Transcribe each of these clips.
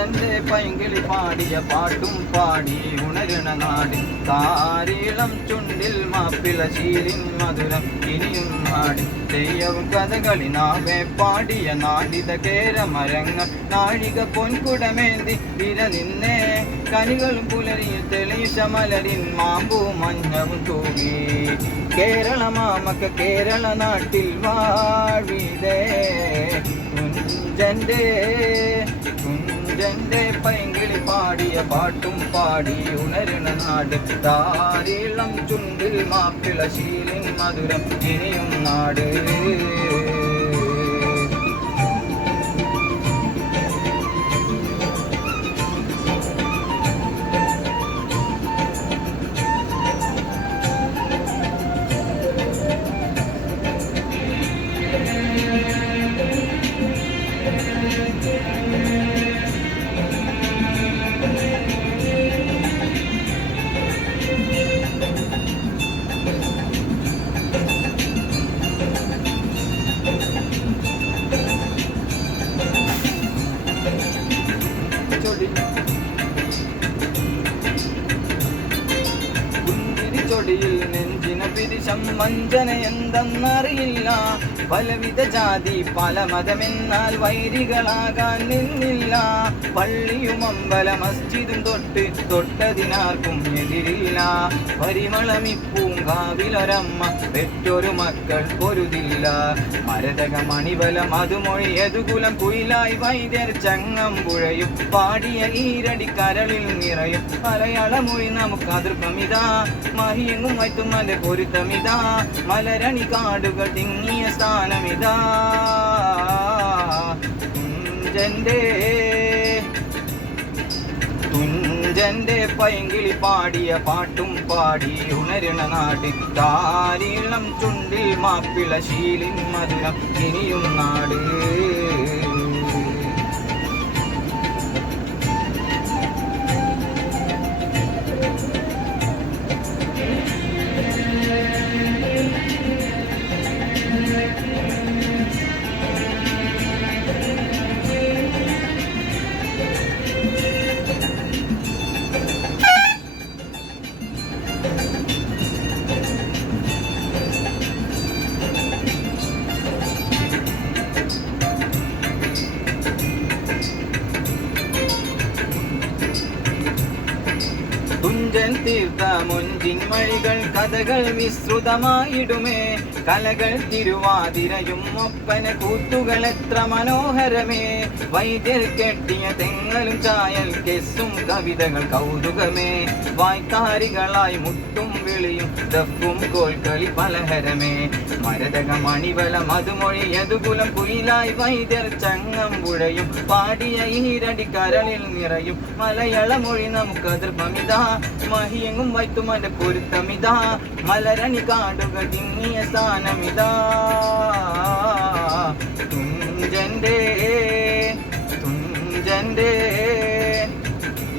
തുഞ്ചന്റെ പൈങ്കിളി പാടിയ പാട്ടും പാടി ഉണരണ നാടിൻ താരീളം ചുണ്ടിൽ മാപ്പിള ശീലിൻ മധുരം ഇനിയും നാടി തെയ്യവും കഥകളി നാവെ പാടിയ നാടിത കേരമരങ്ങൾ നാഴിക പൊൻകുടമേന്തി ഇര നിന്നേ കനികളും പുലരിയിൽ തെളിയിച്ച മലരിൻ മാമ്പൂ മഞ്ഞവും തൂകി കേരള മാമക്ക കേരള നാട്ടിൽ വാഴിതേ കുഞ്ചന്റെ പൈങ്കിളി പാടിയ പാട്ടും പാടി ഉണരണ നാട് താരീളം ചുണ്ടിൽ മാപ്പിള ശീലിൻ മധുരം ഇനിയും നാട് ചൊടിയിൽ നെഞ്ചിന പിരിശം വഞ്ചന എന്തെന്നറിയില്ല പലവിധ ജാതി പല മതമെന്നാൽ വൈരികളാകാൻ നിന്നില്ല പള്ളിയും അമ്പല മസ്ജിദും തൊട്ടതിനാർക്കും എതിരില്ല പരിമളമിപ്പൂങ്കാവിലൊരമ്മ പെറ്റൊരു മക്കൾ പൊരുതില്ല മരതക മണിബലം അതുമൊഴി എതുകുലം കുയിലായി വൈദ്യർ ചങ്ങമ്പുഴയും പാടിയ ഈരടി കരളിൽ നിറയും മലയാളമൊഴി നമുക്ക് അതിർപ്പമിതാ മഹിയെങ്ങും വൈത്തുമല പൊരുത്തമിതാ മലരണി കാടുകൾ തിങ്ങിയ സ്ഥാനമിതാ തുഞ്ചന്റെ പൈങ്കിളി പാടിയ പാട്ടും പാടി ഉണരണ നാട് താരീളം ചുണ്ടിൽ മാപ്പിള ശീലിൻ മധുരം ഇനിയും നാട് തുഞ്ചൻ തീർത്ത മുഞ്ചിൻ മഴികൾ കഥകൾ വിസ്തൃതമായിടുമേ കലകൾ തിരുവാതിരയും ഒപ്പന കൂത്തുകൾ എത്ര മനോഹരമേ വൈദ്യർ കെട്ടിയ തെങ്ങലും ചായൽ കെസ്സും കവിതകൾ കൗതുകമേ വായ്ത്താരികളായി മുട്ടും വിളിയും ദഫും കോൽക്കളി പലഹരമേ മരതക മണിവല മധുമൊഴി യതുകുലം കുയിലായി വൈദ്യർ ചങ്ങമ്പുഴയും പാടിയ ഈരടി കരളിൽ നിറയും മലയാളമൊഴി നമുക്ക് അതിർപ്പമിതാ മഹിയെങ്ങും വൈത്തുമന്റെ പൊരുത്തമിതാ മലരണി കാടുകൾ തിങ്ങിയ സ്ഥാനമിതാ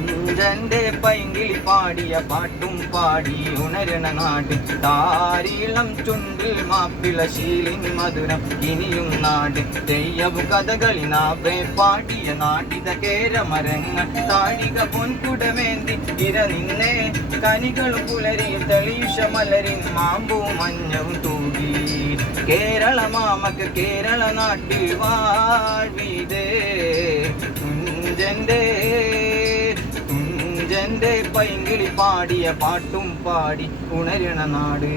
തുഞ്ചന്റെ പൈങ്കിളി പാടിയ പാട്ടും പാടി ഉണരണ നാട് താരീളം ചുണ്ടിൽ മാപ്പിള ശീലിൻ മധുരം ഇനിയും നാട് തെയ്യവും കഥകളി നാവെ പാടിയ നാടിത കേരമരങ്ങൾ താഴിക പൊൻകുടമേന്തി ഇര നിന്നേ കനികളും പുലരിയും തെളിയുഷ മലരിൻ മാമ്പൂ മഞ്ഞവും തൂകി കേരള മാമക്ക് കേരള നാട്ടിൽ വാഴ്വിതേ തുഞ്ചന്റെ പൈങ്കിളി പാടിയ പാട്ടും പാടി ഉണരണ നാട്.